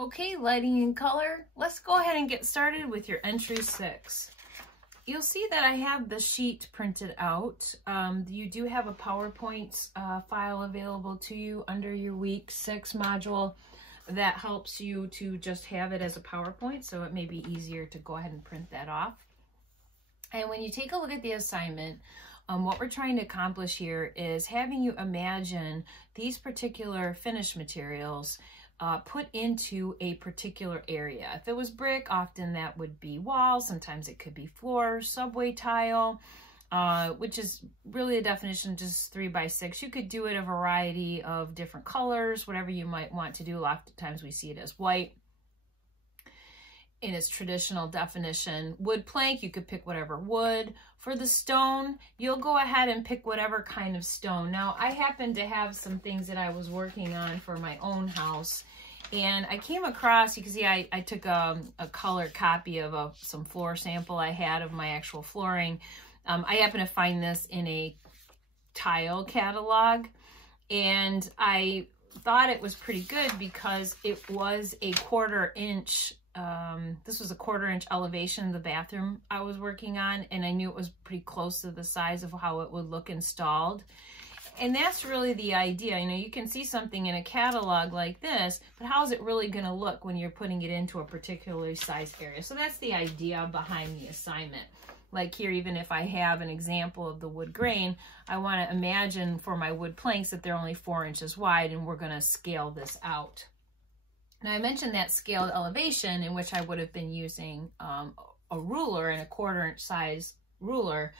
Okay, lighting and color, let's go ahead and get started with your entry 6. You'll see that I have the sheet printed out. You do have a PowerPoint file available to you under your week 6 module that helps you to just have it as a PowerPoint, so it may be easier to go ahead and print that off. And when you take a look at the assignment, what we're trying to accomplish here is having you imagine these particular finish materials put into a particular area. If it was brick, often that would be walls. Sometimes it could be floor, subway tile, which is really a definition just 3 by 6. You could do it a variety of different colors, whatever you might want to do. A lot of times we see it as white in its traditional definition. Wood plank, you could pick whatever wood. For the stone, you'll go ahead and pick whatever kind of stone. Now, I happen to have some things that I was working on for my own house, and I came across, you can see I took a colored copy of some floor sample I had of my actual flooring. I happen to find this in a tile catalog, and I thought it was pretty good because it was a 1/4 inch. This was a 1/4 inch elevation of the bathroom I was working on, and I knew it was pretty close to the size of how it would look installed. And that's really the idea. You know, you can see something in a catalog like this, but how is it really going to look when you're putting it into a particularly sized area? So that's the idea behind the assignment. Like here, even if I have an example of the wood grain, I want to imagine for my wood planks that they're only 4 inches wide, and we're going to scale this out. Now, I mentioned that scaled elevation in which I would have been using a ruler and a 1/4 inch size ruler.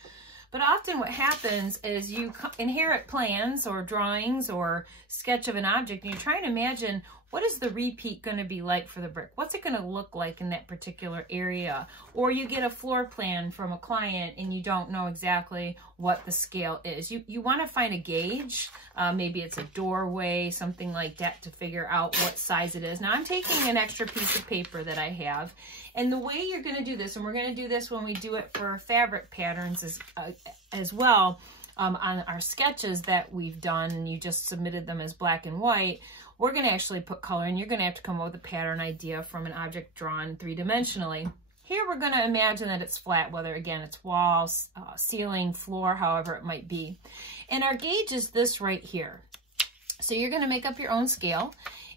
But often what happens is you inherit plans or drawings or sketch of an object, and you're trying to imagine, what is the repeat going to be like for the brick? What's it going to look like in that particular area? Or you get a floor plan from a client and you don't know exactly what the scale is. You want to find a gauge. Maybe it's a doorway, something like that, to figure out what size it is. Now, I'm taking an extra piece of paper that I have. And the way you're going to do this, and we're going to do this when we do it for fabric patterns as well, on our sketches that we've done, and you just submitted them as black and white, we're going to actually put color, and you're going to have to come up with a pattern idea from an object drawn 3-dimensionally. Here we're going to imagine that it's flat, whether, again, it's walls, ceiling, floor, however it might be. And our gauge is this right here. So you're going to make up your own scale.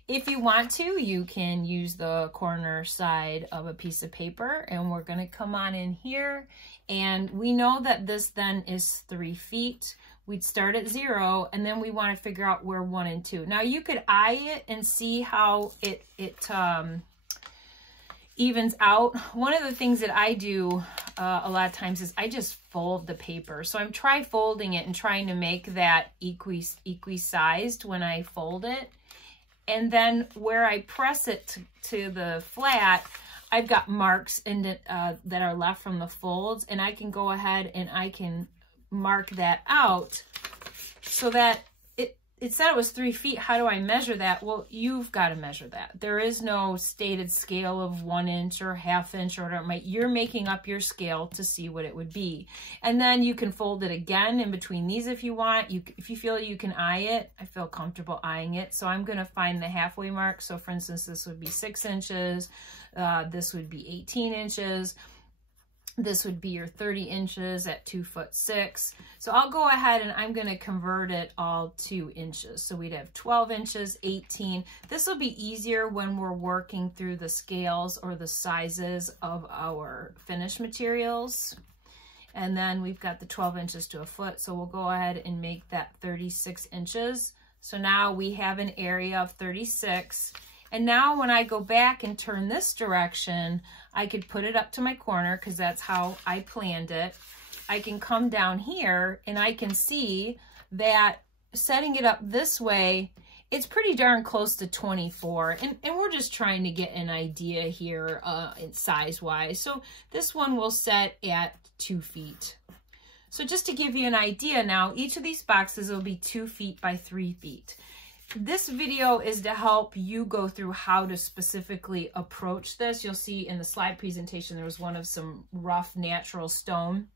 If you want to, you can use the corner side of a piece of paper, and we're going to come on in here, and we know that this then is 3 feet. We'd start at 0, and then we want to figure out where 1 and 2. Now, you could eye it and see how it evens out. One of the things that I do a lot of times is I just fold the paper. So I'm folding it and trying to make that equi-sized when I fold it. And then where I press it to the flat, I've got marks in it, that are left from the folds, and I can go ahead and I can mark that out so that it said it was 3 feet. How do I measure that? Well, you've got to measure that. There is no stated scale of 1 inch or 1/2 inch or whatever. You're making up your scale to see what it would be. And then you can fold it again in between these if you want. If you feel you can eye it, I feel comfortable eyeing it. So I'm going to find the halfway mark. So for instance, this would be 6 inches. This would be 18 inches. This would be your 30 inches at 2'6". So I'll go ahead and I'm going to convert it all to inches. So we'd have 12 inches, 18. This will be easier when we're working through the scales or the sizes of our finished materials. And then we've got the 12 inches to a foot. So we'll go ahead and make that 36 inches. So now we have an area of 36. And now when I go back and turn this direction, I could put it up to my corner because that's how I planned it. I can come down here and I can see that setting it up this way, it's pretty darn close to 24. And we're just trying to get an idea here size-wise. So this one will set at 2 feet. So just to give you an idea now, each of these boxes will be 2 feet by 3 feet. This video is to help you go through how to specifically approach this. You'll see in the slide presentation, there was one of some rough natural stone.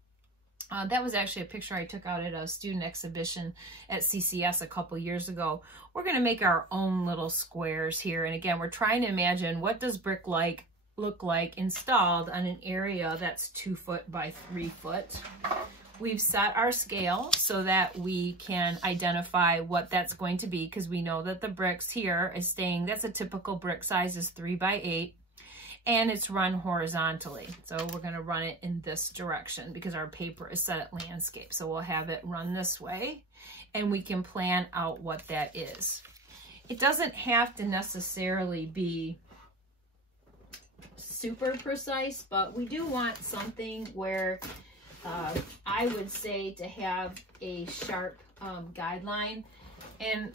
That was actually a picture I took out at a student exhibition at CCS a couple years ago. We're going to make our own little squares here. And again, we're trying to imagine what does brick look like installed on an area that's 2 foot by 3 foot. We've set our scale so that we can identify what that's going to be, because we know that the bricks here is staying, that's a typical brick size is 3 by 8. And it's run horizontally. So we're going to run it in this direction because our paper is set at landscape. So we'll have it run this way and we can plan out what that is. It doesn't have to necessarily be super precise, but we do want something where I would say to have a sharp guideline. And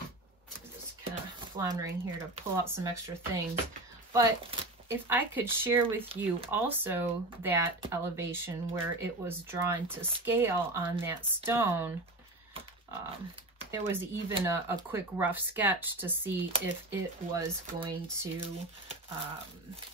just kind of floundering here to pull out some extra things. But if I could share with you also that elevation where it was drawn to scale on that stone, there was even a quick rough sketch to see if it was going to,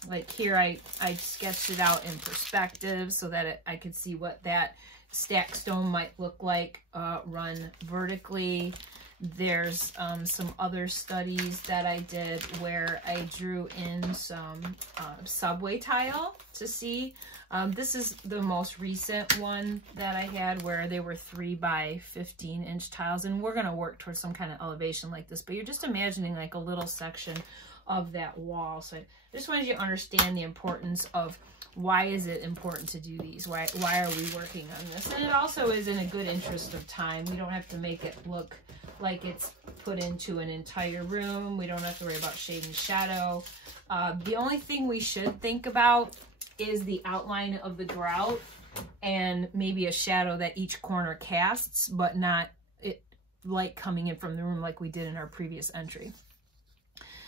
like here I sketched it out in perspective so that I could see what that stacked stone might look like run vertically. There's some other studies that I did where I drew in some subway tile to see. This is the most recent one that I had where they were 3 by 15 inch tiles, and we're going to work towards some kind of elevation like this, but you're just imagining like a little section of that wall. So I just wanted you to understand the importance of why is it important to do these? Why are we working on this? And it also is in a good interest of time. We don't have to make it look like it's put into an entire room. We don't have to worry about shade and shadow. The only thing we should think about is the outline of the grout and maybe a shadow that each corner casts, but not light coming in from the room like we did in our previous entry.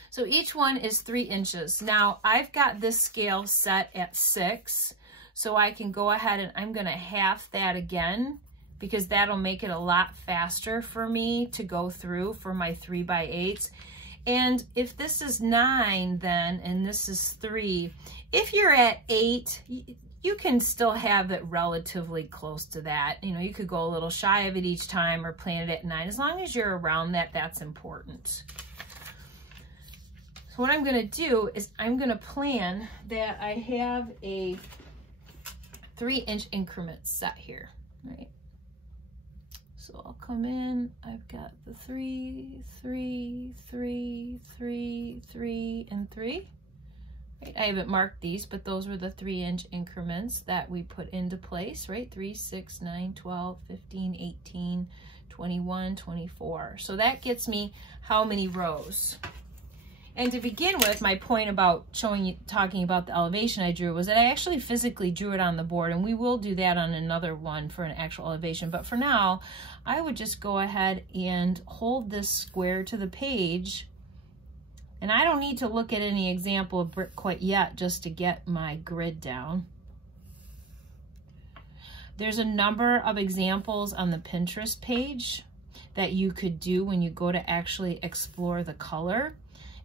So each one is 3 inches. Now I've got this scale set at 6, so I can go ahead and I'm gonna half that again, because that'll make it a lot faster for me to go through for my 3 by 8s. And if this is 9 then, and this is 3, if you're at 8, you can still have it relatively close to that. You know, you could go a little shy of it each time or plan it at 9. As long as you're around that, that's important. So what I'm gonna do is I'm gonna plan that I have a 3-inch increment set here, right? So I'll come in, I've got the 3, 3, 3, 3, 3, and 3. Right? I haven't marked these, but those were the 3-inch increments that we put into place, right? 3, 6, 9, 12, 15, 18, 21, 24. So that gets me how many rows? And to begin with, my point about talking about the elevation I drew was that I actually physically drew it on the board, and we will do that on another one for an actual elevation. But for now, I would just go ahead and hold this square to the page. And I don't need to look at any example of brick quite yet just to get my grid down. There's a number of examples on the Pinterest page that you could do when you go to actually explore the color.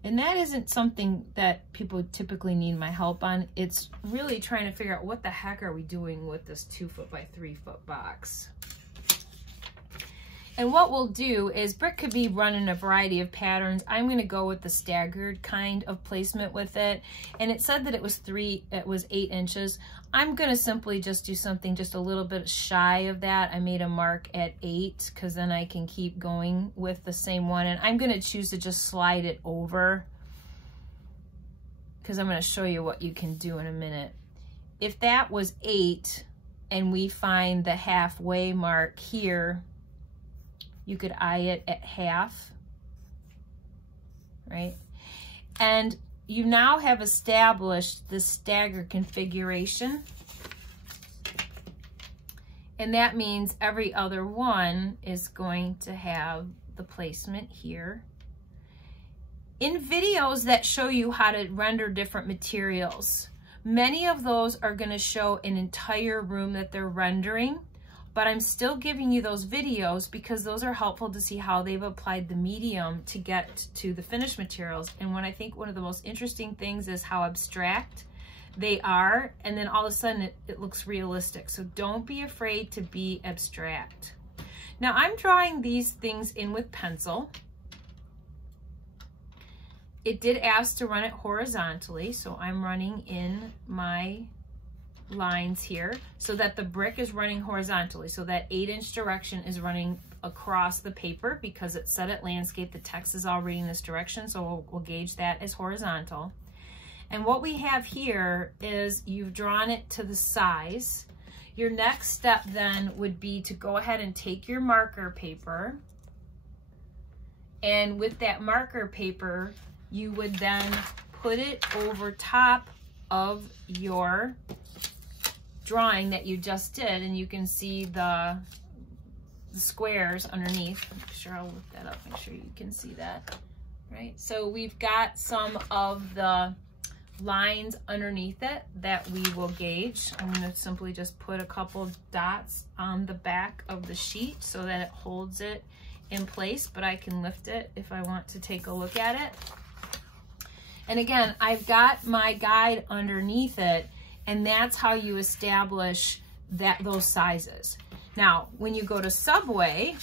And that isn't something that people typically need my help on. It's really trying to figure out what the heck are we doing with this 2 foot by 3 foot box. And what we'll do is brick could be run in a variety of patterns. I'm going to go with the staggered kind of placement with it. And it said that it was 8 inches. I'm going to simply just do something just a little bit shy of that. I made a mark at 8 because then I can keep going with the same one. And I'm going to choose to just slide it over because I'm going to show you what you can do in a minute. If that was 8 and we find the halfway mark here, you could eye it at half, right? And you now have established the stagger configuration. And that means every other one is going to have the placement here. In videos that show you how to render different materials, many of those are going to show an entire room that they're rendering. But I'm still giving you those videos because those are helpful to see how they've applied the medium to get to the finished materials. And what I think one of the most interesting things is how abstract they are, and then all of a sudden it looks realistic. So don't be afraid to be abstract. Now I'm drawing these things in with pencil. It did ask to run it horizontally, so I'm running in my lines here so that the brick is running horizontally. So that 8-inch direction is running across the paper because it's set at landscape. The text is all reading this direction, so we'll gauge that as horizontal. And what we have here is you've drawn it to the size. Your next step then would be to go ahead and take your marker paper, and with that marker paper, you would then put it over top of your drawing that you just did, and you can see the squares underneath. Make sure I'll look that up, make sure you can see that, right? So we've got some of the lines underneath it that we will gauge. I'm going to simply just put a couple dots on the back of the sheet so that it holds it in place, but I can lift it if I want to take a look at it. And again, I've got my guide underneath it, and that's how you establish those sizes. Now, when you go to Subway,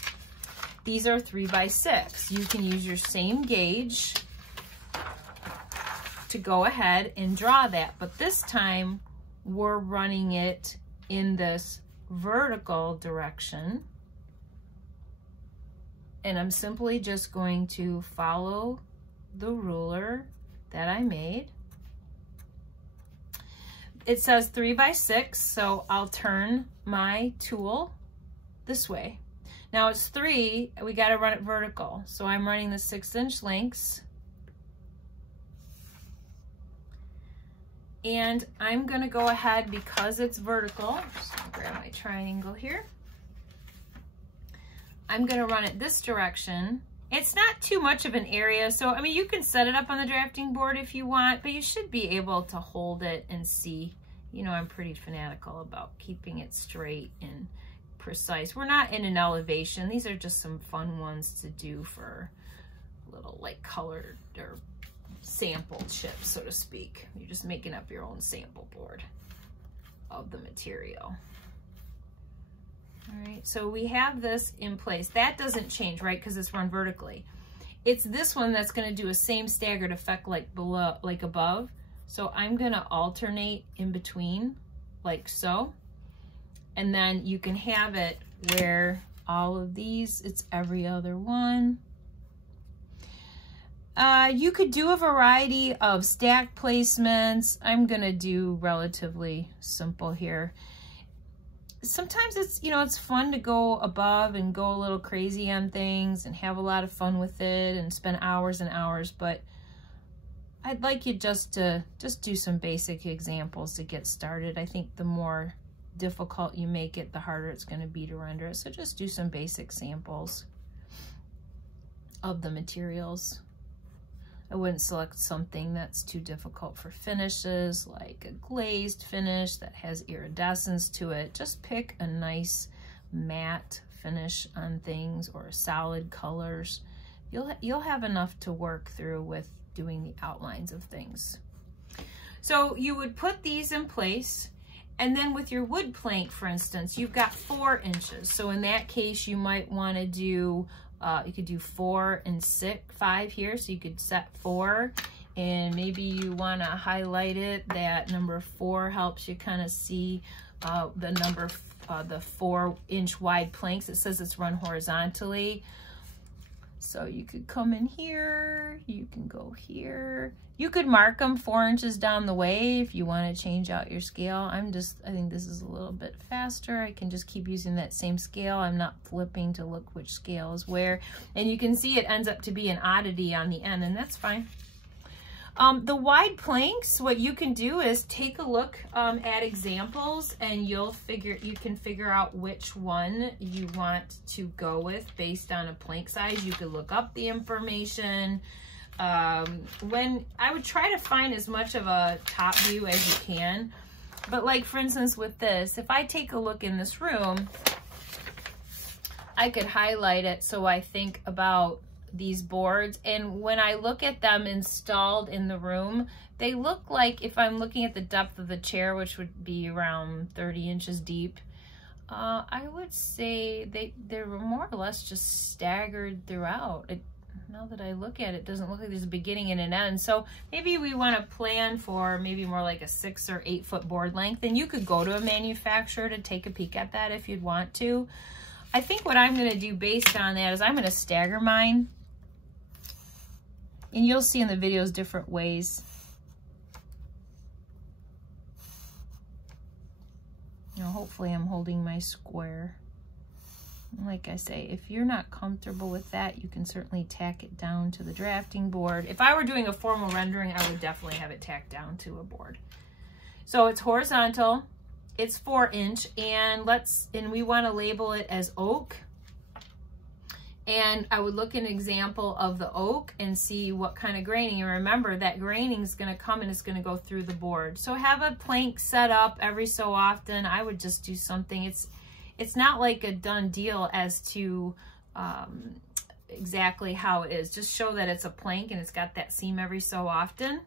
these are 3x6. You can use your same gauge to go ahead and draw that, but this time we're running it in this vertical direction, and I'm simply just going to follow the ruler that I made. It says 3x6, so I'll turn my tool this way. Now it's 3, we got to run it vertical, so I'm running the 6-inch lengths. And I'm going to go ahead, because it's vertical, just gonna grab my triangle here. I'm going to run it this direction. It's not too much of an area, so I mean, you can set it up on the drafting board if you want, but you should be able to hold it and see. You know, I'm pretty fanatical about keeping it straight and precise. We're not in an elevation. These are just some fun ones to do for little like colored or sample chips, so to speak. You're just making up your own sample board of the material. All right, so we have this in place. That doesn't change, right, because it's run vertically. It's this one that's going to do a same staggered effect like below, like above. So I'm going to alternate in between like so. And then you can have it where all of these, it's every other one. You could do a variety of stack placements. I'm going to do relatively simple here. Sometimes it's, you know, it's fun to go above and go a little crazy on things and have a lot of fun with it and spend hours and hours, but I'd like you just to do some basic examples to get started. I think the more difficult you make it, the harder it's going to be to render it. So just do some basic samples of the materials. I wouldn't select something that's too difficult for finishes, like a glazed finish that has iridescence to it. Just pick a nice matte finish on things or solid colors. You'll have enough to work through with doing the outlines of things. So you would put these in place, and then with your wood plank, for instance, you've got 4 inches. So in that case, you might want to do you could do 4 and 5 here, so you could set 4, and maybe you want to highlight it. That number 4 helps you kind of see the 4-inch wide planks. It says it's run horizontally, so you could come in here, you can go here. You could mark them 4 inches down the way if you want to change out your scale. I think this is a little bit faster. I can just keep using that same scale. I'm not flipping to look which scale is where. And you can see it ends up to be an oddity on the end, and that's fine. The wide planks, what you can do is take a look at examples, and you can figure out which one you want to go with based on a plank size. You could look up the information. When I would try to find as much of a top view as you can, but like for instance with this, if I take a look in this room, I could highlight it so I think about these boards, and when I look at them installed in the room, they look like, if I'm looking at the depth of the chair, which would be around 30 inches deep, I would say they're more or less just staggered throughout. Now that I look at it, it doesn't look like there's a beginning and an end. So maybe we want to plan for maybe more like a 6 or 8 foot board length, and you could go to a manufacturer to take a peek at that if you'd want to. I think what I'm going to do based on that is I'm going to stagger mine, and you'll see in the videos different ways. You know, hopefully I'm holding my square. Like I say, if you're not comfortable with that, you can certainly tack it down to the drafting board. If I were doing a formal rendering, I would definitely have it tacked down to a board. So it's horizontal, it's 4-inch, and we want to label it as oak. And I would look at an example of the oak and see what kind of graining. And remember that graining is going to come and it's going to go through the board. So have a plank set up every so often. I would just do something. It's not like a done deal as to exactly how it is. Just show that it's a plank and it's got that seam every so often.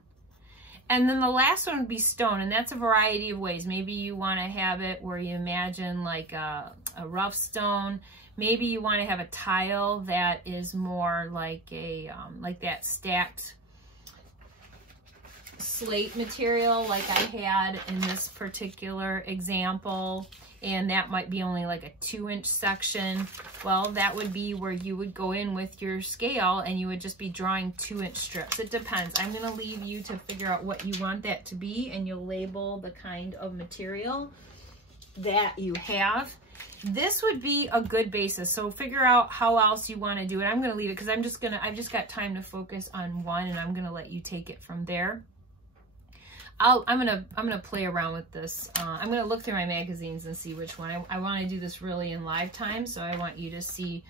And then the last one would be stone, and that's a variety of ways. Maybe you want to have it where you imagine like a rough stone. Maybe you want to have a tile that is more like like that stacked slate material like I had in this particular example. And that might be only like a 2-inch section. Well, that would be where you would go in with your scale and you would just be drawing 2-inch strips. It depends. I'm gonna leave you to figure out what you want that to be, and you'll label the kind of material that you have. This would be a good basis. So figure out how else you wanna do it. I'm gonna leave it because I've just got time to focus on one, and I'm gonna let you take it from there. I'm gonna play around with this. I'm gonna look through my magazines and see which one. I want to do this really in live time, so I want you to see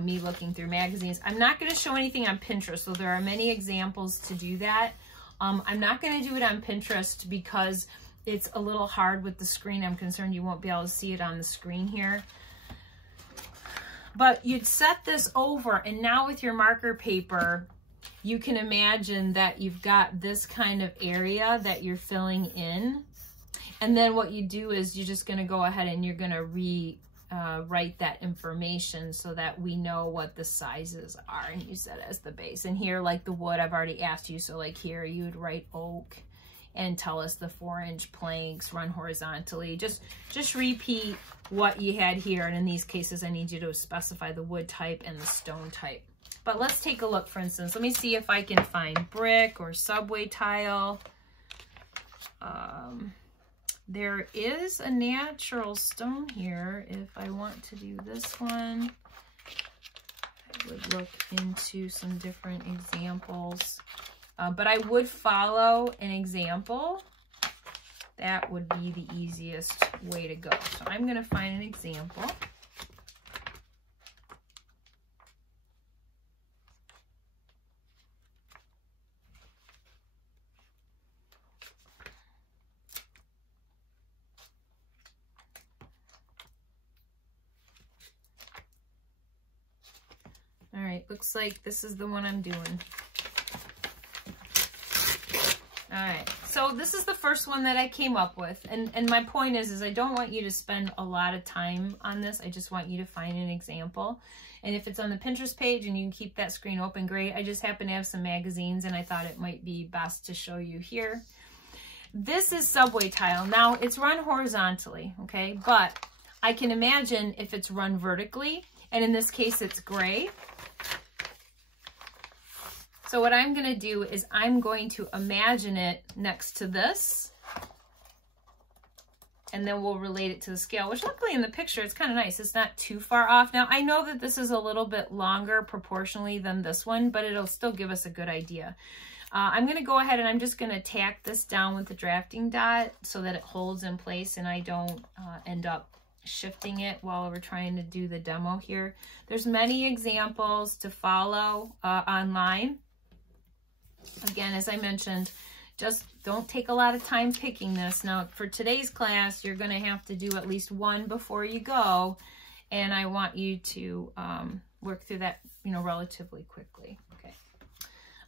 me looking through magazines. I'm not going to show anything on Pinterest, so there are many examples to do that. I'm not going to do it on Pinterest because it's a little hard with the screen. I'm concerned you won't be able to see it on the screen here. But you'd set this over, and now with your marker paper, you can imagine that you've got this kind of area that you're filling in. And then what you do is you're just going to go ahead and you're going to write that information so that we know what the sizes are, and use that as the base. And here, like the wood, I've already asked you. So like here, you would write oak and tell us the 4-inch planks run horizontally. Just repeat what you had here. And in these cases, I need you to specify the wood type and the stone type. But let's take a look, for instance. Let me see if I can find brick or subway tile. There is a natural stone here. If I want to do this one, I would look into some different examples. But I would follow an example. That would be the easiest way to go. So I'm going to find an example. All right, looks like this is the one I'm doing. All right, so this is the first one that I came up with. And my point is I don't want you to spend a lot of time on this. I just want you to find an example. And if it's on the Pinterest page and you can keep that screen open, great. I just happen to have some magazines and I thought it might be best to show you here. This is subway tile. Now, it's run horizontally, okay? But I can imagine if it's run vertically, and in this case, it's gray. So what I'm going to do is I'm going to imagine it next to this, and then we'll relate it to the scale, which luckily in the picture, it's kind of nice. It's not too far off. Now, I know that this is a little bit longer proportionally than this one, but it'll still give us a good idea. I'm going to go ahead and I'm just going to tack this down with the drafting dot so that it holds in place and I don't end up shifting it while we're trying to do the demo here. There's many examples to follow online. Again, as I mentioned, just don't take a lot of time picking this. Now, for today's class, you're going to have to do at least one before you go, and I want you to work through that, you know, relatively quickly. Okay.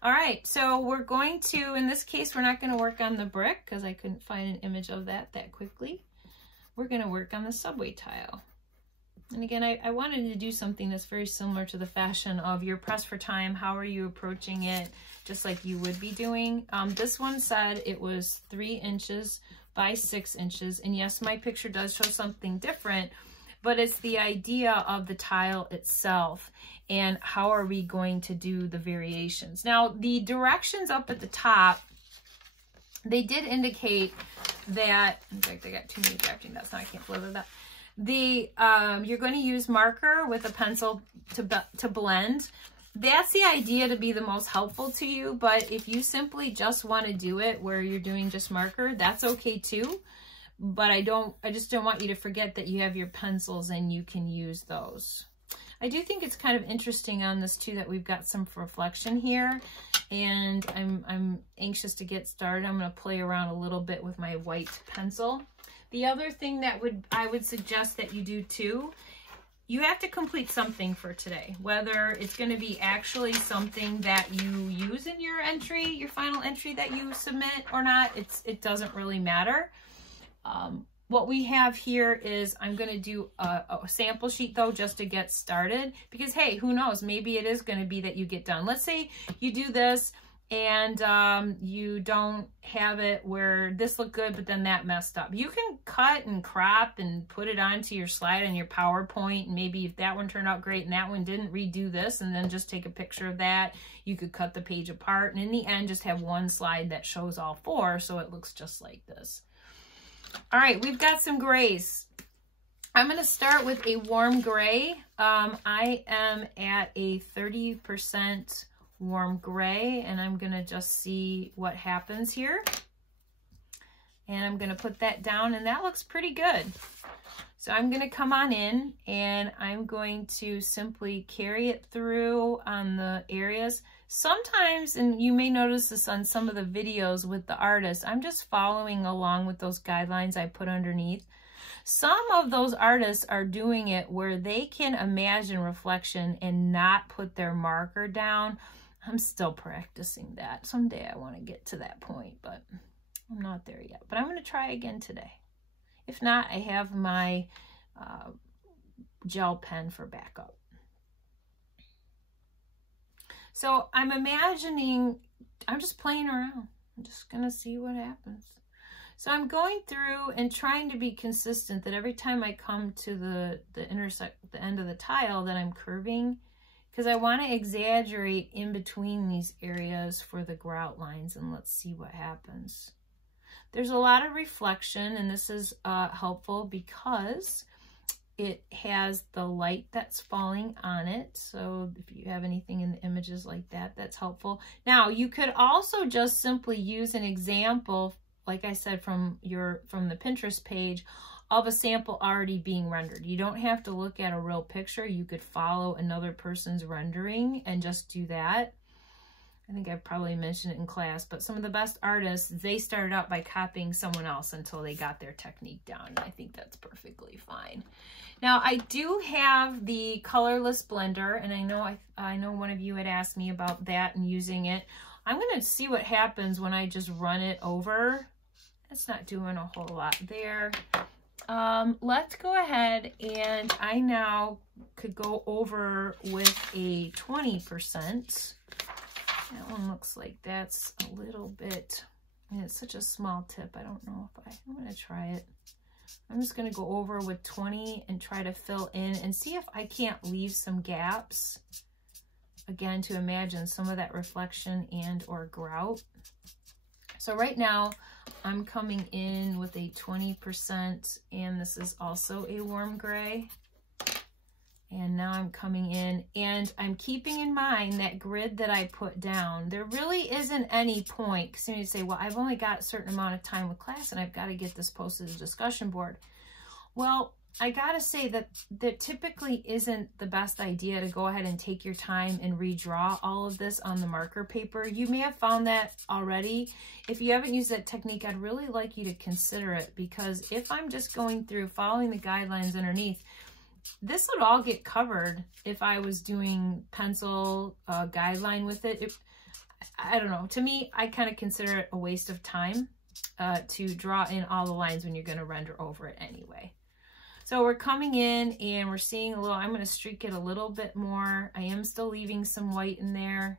All right, so we're going to, in this case, we're not going to work on the brick because I couldn't find an image of that quickly. We're going to work on the subway tile. And again, I wanted to do something that's very similar to the fashion of your press for time. How are you approaching it? Just like you would be doing. This one said it was 3 inches by 6 inches. And yes, my picture does show something different, but it's the idea of the tile itself and how are we going to do the variations. Now, the directions up at the top, they did indicate that, in fact, I got too many directing dots, now I can't deliver that. You're going to use marker with a pencil to blend. That's the idea to be the most helpful to you, but if you simply just want to do it where you're doing just marker, that's okay too. But I just don't want you to forget that you have your pencils and you can use those. I do think it's kind of interesting on this too that we've got some reflection here, and I'm anxious to get started. I'm going to play around a little bit with my white pencil. The other thing that I would suggest that you do too, you have to complete something for today, whether it's going to be actually something that you use in your entry, your final entry that you submit or not. It doesn't really matter. What we have here is I'm going to do a sample sheet though, just to get started, because hey, who knows, maybe it is going to be that you get done. Let's say you do this and you don't have it where this looked good, but then that messed up. You can cut and crop and put it onto your slide on your PowerPoint. And maybe if that one turned out great and that one didn't, redo this and then just take a picture of that. You could cut the page apart and in the end, just have one slide that shows all 4 so it looks just like this. All right, we've got some grays. I'm going to start with a warm gray. I am at a 30% warm gray, and I'm going to just see what happens here. And I'm going to put that down, and that looks pretty good. So I'm going to come on in, and I'm going to simply carry it through on the areas. Sometimes, and you may notice this on some of the videos with the artists, I'm just following along with those guidelines I put underneath. Some of those artists are doing it where they can imagine reflection and not put their marker down. I'm still practicing that. Someday I want to get to that point, but I'm not there yet. But I'm going to try again today. If not, I have my gel pen for backup. So I'm imagining, I'm just playing around. I'm just going to see what happens. So I'm going through and trying to be consistent that every time I come to the end of the tile that I'm curving, because I want to exaggerate in between these areas for the grout lines, and let's see what happens. There's a lot of reflection, and this is helpful because it has the light that's falling on it. So if you have anything in the images like that, that's helpful. Now, you could also just simply use an example, like I said, from the Pinterest page, of a sample already being rendered. You don't have to look at a real picture. You could follow another person's rendering and just do that. I think I probably mentioned it in class, but some of the best artists, they started out by copying someone else until they got their technique down. And I think that's perfectly fine. Now, I do have the Colorless Blender, and I know one of you had asked me about that and using it. I'm going to see what happens when I just run it over. It's not doing a whole lot there. Let's go ahead, and I now could go over with a 20%. That one looks like that's a little bit, and it's such a small tip. I don't know if I'm going to try it. I'm just going to go over with 20 and try to fill in and see if I can't leave some gaps, again, to imagine some of that reflection and or grout. So right now I'm coming in with a 20%, and this is also a warm gray. And now I'm coming in, and I'm keeping in mind that grid that I put down. There really isn't any point, because you say, well, I've only got a certain amount of time with class, and I've got to get this posted to the discussion board. Well, I got to say that there typically isn't the best idea to go ahead and take your time and redraw all of this on the marker paper. You may have found that already. If you haven't used that technique, I'd really like you to consider it, because if I'm just going through following the guidelines underneath, this would all get covered if I was doing pencil guideline with it. I don't know. To me, I kind of consider it a waste of time to draw in all the lines when you're going to render over it anyway. So we're coming in and we're seeing a little, I'm going to streak it a little bit more. I am still leaving some white in there.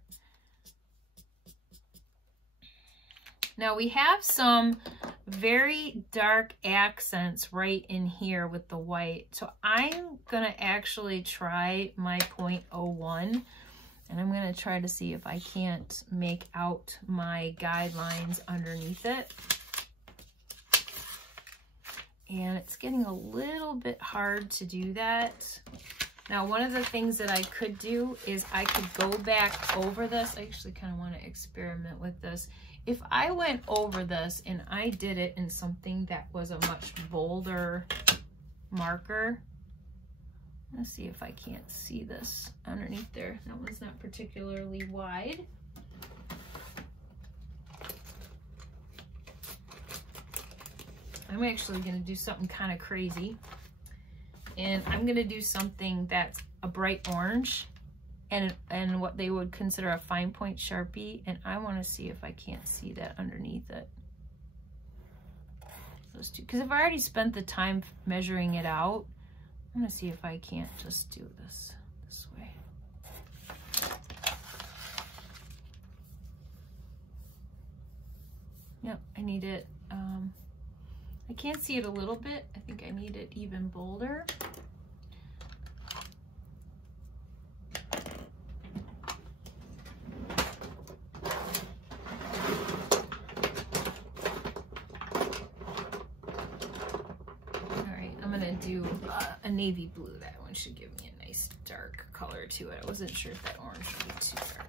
Now we have some very dark accents right in here with the white. So I'm going to actually try my 0.01 and I'm going to try to see if I can't make out my guidelines underneath it. And it's getting a little bit hard to do that. Now, one of the things that I could do is I could go back over this. I actually kind of want to experiment with this. If I went over this and I did it in something that was a much bolder marker, let's see if I can't see this underneath there. That one's not particularly wide. I'm actually going to do something kind of crazy. And I'm going to do something that's a bright orange and what they would consider a fine point Sharpie. And I want to see if I can't see that underneath it. Those two, because I've already spent the time measuring it out. I'm going to see if I can't just do this way. Yep, I need it. I can't see it a little bit. I think I need it even bolder. All right, I'm gonna do a navy blue. That one should give me a nice dark color to it. I wasn't sure if that orange would be too dark.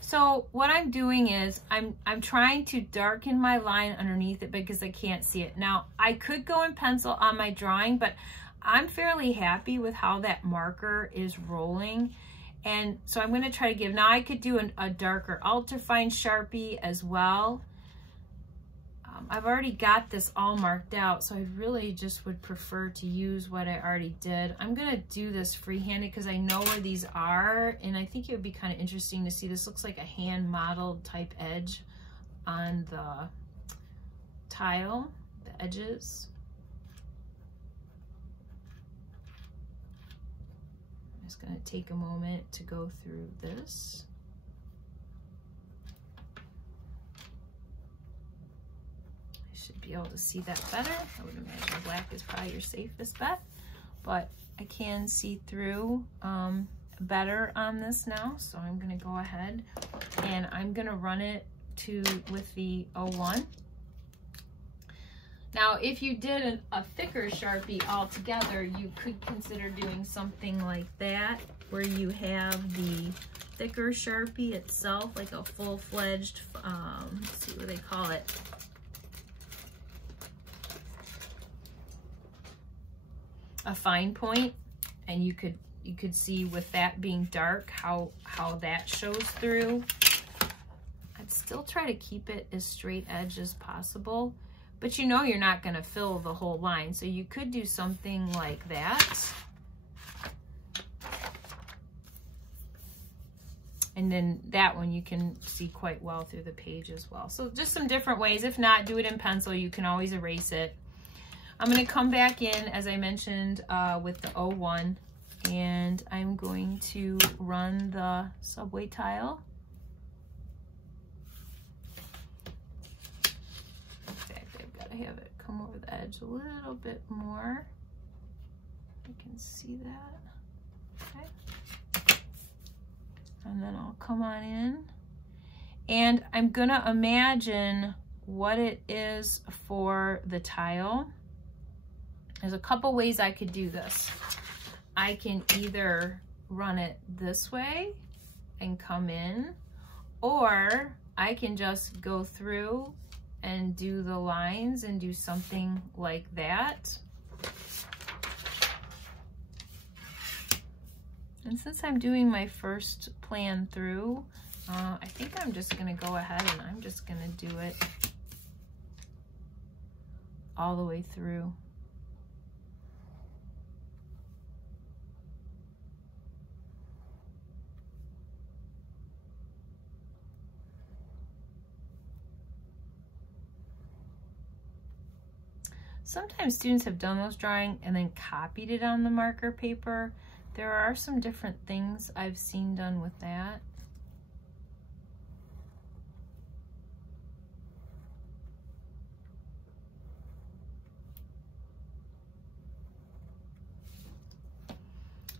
So what I'm doing is I'm trying to darken my line underneath it because I can't see it. Now, I could go in pencil on my drawing, but I'm fairly happy with how that marker is rolling. And so I'm going to try to give, now I could do a darker ultrafine Sharpie as well. I've already got this all marked out, so I really just would prefer to use what I already did. I'm going to do this freehanded because I know where these are, and I think it would be kind of interesting to see. This looks like a hand-modeled type edge on the tile, the edges. I'm just going to take a moment to go through this. Should be able to see that better. I would imagine black is probably your safest bet, but I can see through better on this now. So I'm going to go ahead and I'm going to run it with the 01. Now, if you did a thicker Sharpie altogether, you could consider doing something like that, where you have the thicker Sharpie itself, like a full-fledged, let's see what they call it. A fine point, and you could see with that being dark how that shows through. I'd still try to keep it as straight edge as possible, but you know you're not going to fill the whole line, so you could do something like that. And then that one you can see quite well through the page as well. So just some different ways. If not, do it in pencil. You can always erase it. I'm going to come back in, as I mentioned, with the 01, and I'm going to run the subway tile. In fact, I've got to have it come over the edge a little bit more. I can see that. Okay. And then I'll come on in. And I'm going to imagine what it is for the tile. There's a couple ways I could do this. I can either run it this way and come in, or I can just go through and do the lines and do something like that. And since I'm doing my first plan through, I think I'm just gonna go ahead and I'm just gonna do it all the way through. Sometimes students have done those drawing and then copied it on the marker paper. There are some different things I've seen done with that.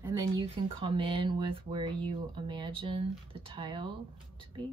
And then you can come in with where you imagine the tile to be.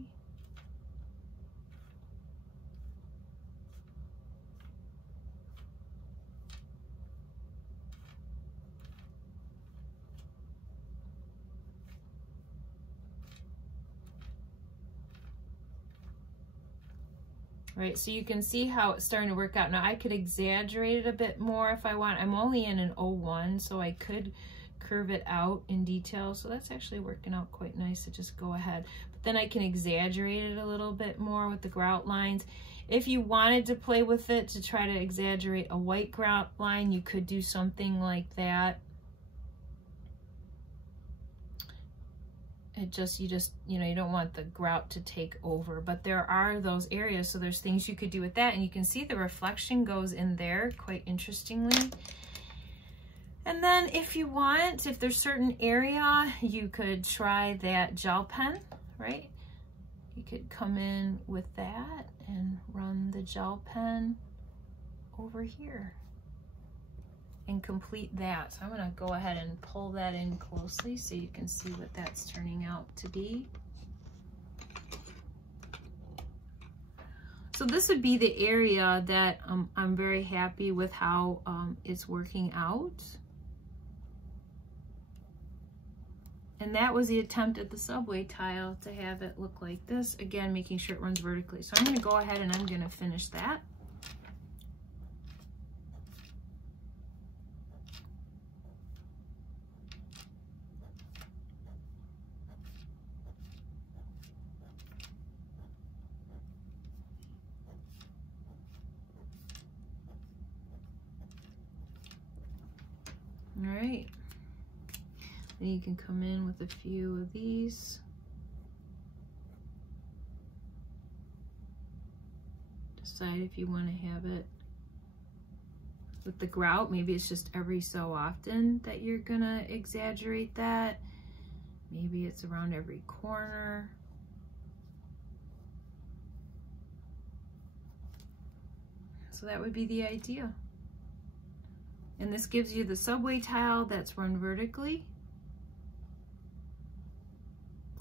Right, so you can see how it's starting to work out. Now I could exaggerate it a bit more if I want. I'm only in an 01, so I could curve it out in detail. So that's actually working out quite nice to just go ahead. But then I can exaggerate it a little bit more with the grout lines. If you wanted to play with it to try to exaggerate a white grout line, you could do something like that. You don't want the grout to take over, but there are those areas, so there's things you could do with that, and you can see the reflection goes in there quite interestingly. And then if you want, if there's certain area, you could try that gel pen, right? You could come in with that and run the gel pen over here and complete that. So I'm gonna go ahead and pull that in closely so you can see what that's turning out to be. So this would be the area that I'm very happy with how it's working out. And that was the attempt at the subway tile, to have it look like this. Again, making sure it runs vertically. So I'm gonna go ahead and I'm gonna finish that. All right, then you can come in with a few of these. Decide if you want to have it with the grout. Maybe it's just every so often that you're gonna exaggerate that. Maybe it's around every corner. So that would be the idea. And this gives you the subway tile that's run vertically.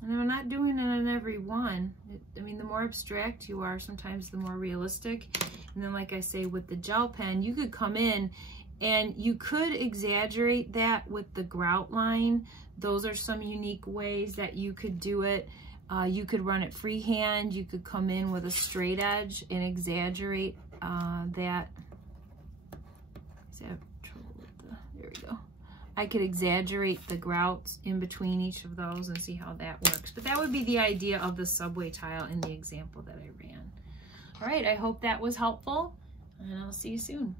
And I'm not doing it on every one. I mean, the more abstract you are, sometimes the more realistic. And then, like I say, with the gel pen, you could come in and you could exaggerate that with the grout line. Those are some unique ways that you could do it. You could run it freehand. You could come in with a straight edge and exaggerate that. There we go. I could exaggerate the grouts in between each of those and see how that works. But that would be the idea of the subway tile in the example that I ran. All right, I hope that was helpful, and I'll see you soon.